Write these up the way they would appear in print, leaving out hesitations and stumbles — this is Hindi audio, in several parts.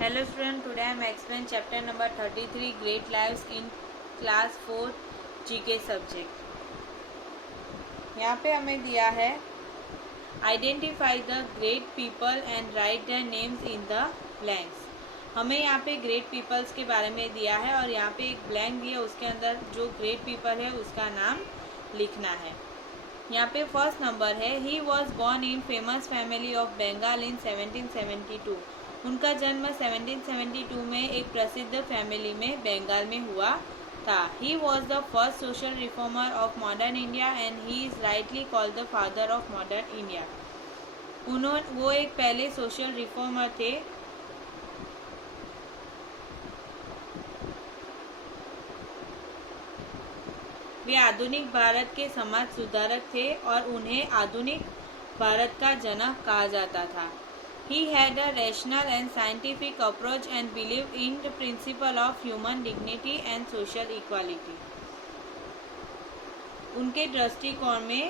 Hello student, today I am explain chapter number 33 Great Lives in class 4 GK subject. यहाँ पे हमें दिया है Identify the great people and write their names in the blanks. हमें यहाँ पे ग्रेट पीपल्स के बारे में दिया है और यहाँ पे एक ब्लैंक दिया, उसके अंदर जो ग्रेट पीपल है उसका नाम लिखना है। यहाँ पे फर्स्ट नंबर है he was born in famous family of Bengal in 1772। उनका जन्म 1772 में एक प्रसिद्ध फैमिली में बंगाल में हुआ था। He was the first social reformer of modern India and he is rightly called the father of modern India. वो एक पहले सोशल रिफॉर्मर थे। वे आधुनिक भारत के समाज सुधारक थे और उन्हें आधुनिक भारत का जनक कहा जाता था। He had a rational and scientific approach and believed in the principle of human dignity and social equality. उनके दृष्टिकोण में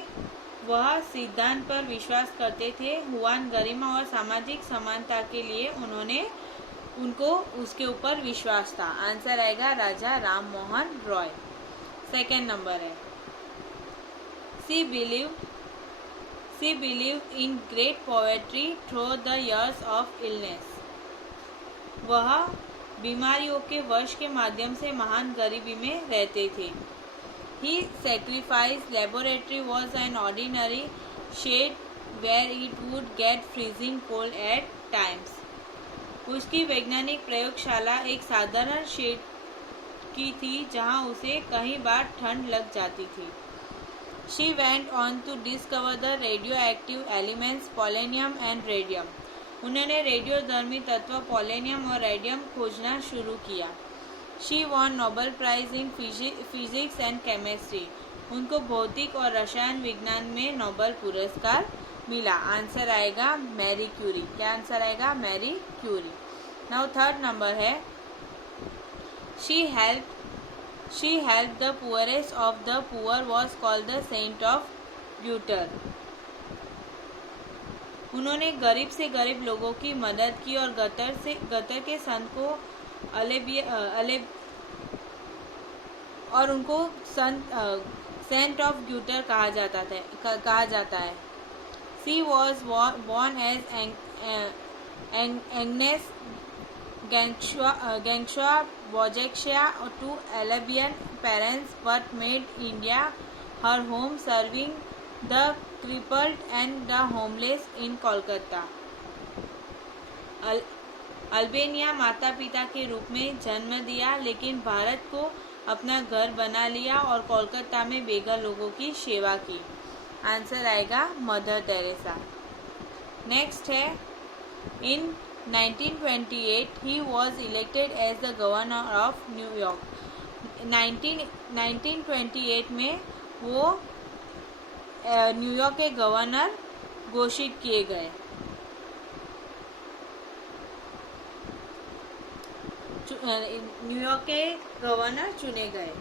वह सिद्धांत पर विश्वास करते थे। हुआन गरिमा और सामाजिक समानता के लिए उनको उसके ऊपर विश्वास था। आंसर आएगा राजा राम मोहन रॉय। सेकेंड नंबर है She believed in great poverty through the years of illness. वह बीमारियों के वर्ष के माध्यम से महान गरीबी में रहते थे। He sacrificed laboratory was an ordinary shed where it would get freezing cold at times. उसकी वैज्ञानिक प्रयोगशाला एक साधारण शेड की थी जहां उसे कई बार ठंड लग जाती थी। She went on to discover the radioactive elements polonium and radium. उन्होंने रेडियोधर्मी तत्व पोलेनियम और रेडियम खोजना शुरू किया। She won Nobel Prize in Physics and Chemistry. उनको भौतिक और रसायन विज्ञान में नोबेल पुरस्कार मिला। आंसर आएगा मैरी क्यूरी। क्या आंसर आएगा? Marie Curie. Now third number है She helped the poorest of the poor was called the saint of Gutter. उन्होंने गरीब से गरीब लोगों की मदद की और गतर के संत को और उनको सेंट ऑफ ग्यूटर कहा जाता है। She was born as Agnes Ganshaw Bojaxia to Arabian parents but made India her home, serving the crippled and the homeless in Kolkata. Albania माता पिता के रूप में जन्म दिया लेकिन भारत को अपना घर बना लिया और कोलकाता में बेघर लोगों की सेवा की। आंसर आएगा मदर टेरेसा। नेक्स्ट है इन 1928 he was elected as the governor of New York. 1928 में वो न्यूयॉर्क के गवर्नर घोषित किए गए। न्यूयॉर्क के गवर्नर चुने गए।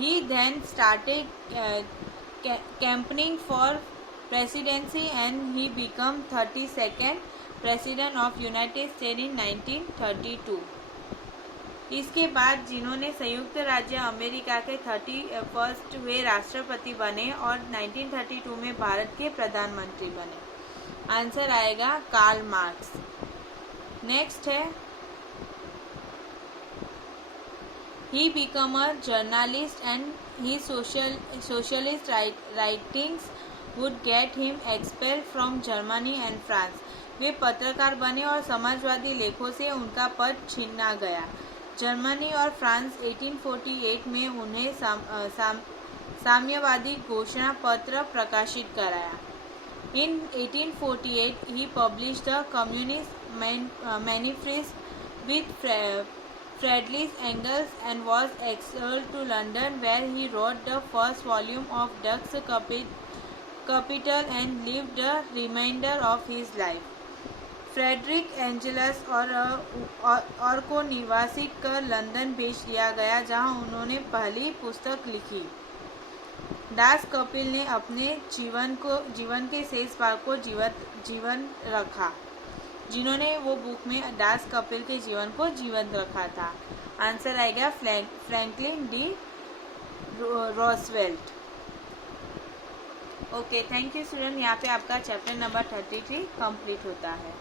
He then started campaigning for presidency and he became 32nd president of United state in 1932। इसके बाद जिन्होंने संयुक्त राज्य अमेरिका के 31st वे राष्ट्रपति बने और 1932 में भारत के प्रधानमंत्री बने। आंसर आएगा कार्ल मार्क्स। नेक्स्ट है he become a journalist and he socialist writings would get him expelled from Germany and France. वे पत्रकार बने और समाजवादी लेखों से उनका पद छीना गया। जर्मनी और फ्रांस 1848 में उन्हें साम्यवादी घोषणा पत्र प्रकाशित कराया। In 1848 he published the communist manifesto with Friedrich Engels and was exiled to London where he wrote the first volume of Das Capital and lived the reminder of his life. Friedrich Engels और को निवासित कर लंदन भेज दिया गया जहां उन्होंने पहली पुस्तक लिखी। दास कपिल ने अपने जीवन के शेष भाग को जीवन रखा। जिन्होंने वो बुक में डास कपिल के जीवन को जीवंत रखा था? आंसर आएगा Franklin D Roosevelt. Okay, thank you student. यहाँ पे आपका चैप्टर नंबर 33 कंप्लीट होता है।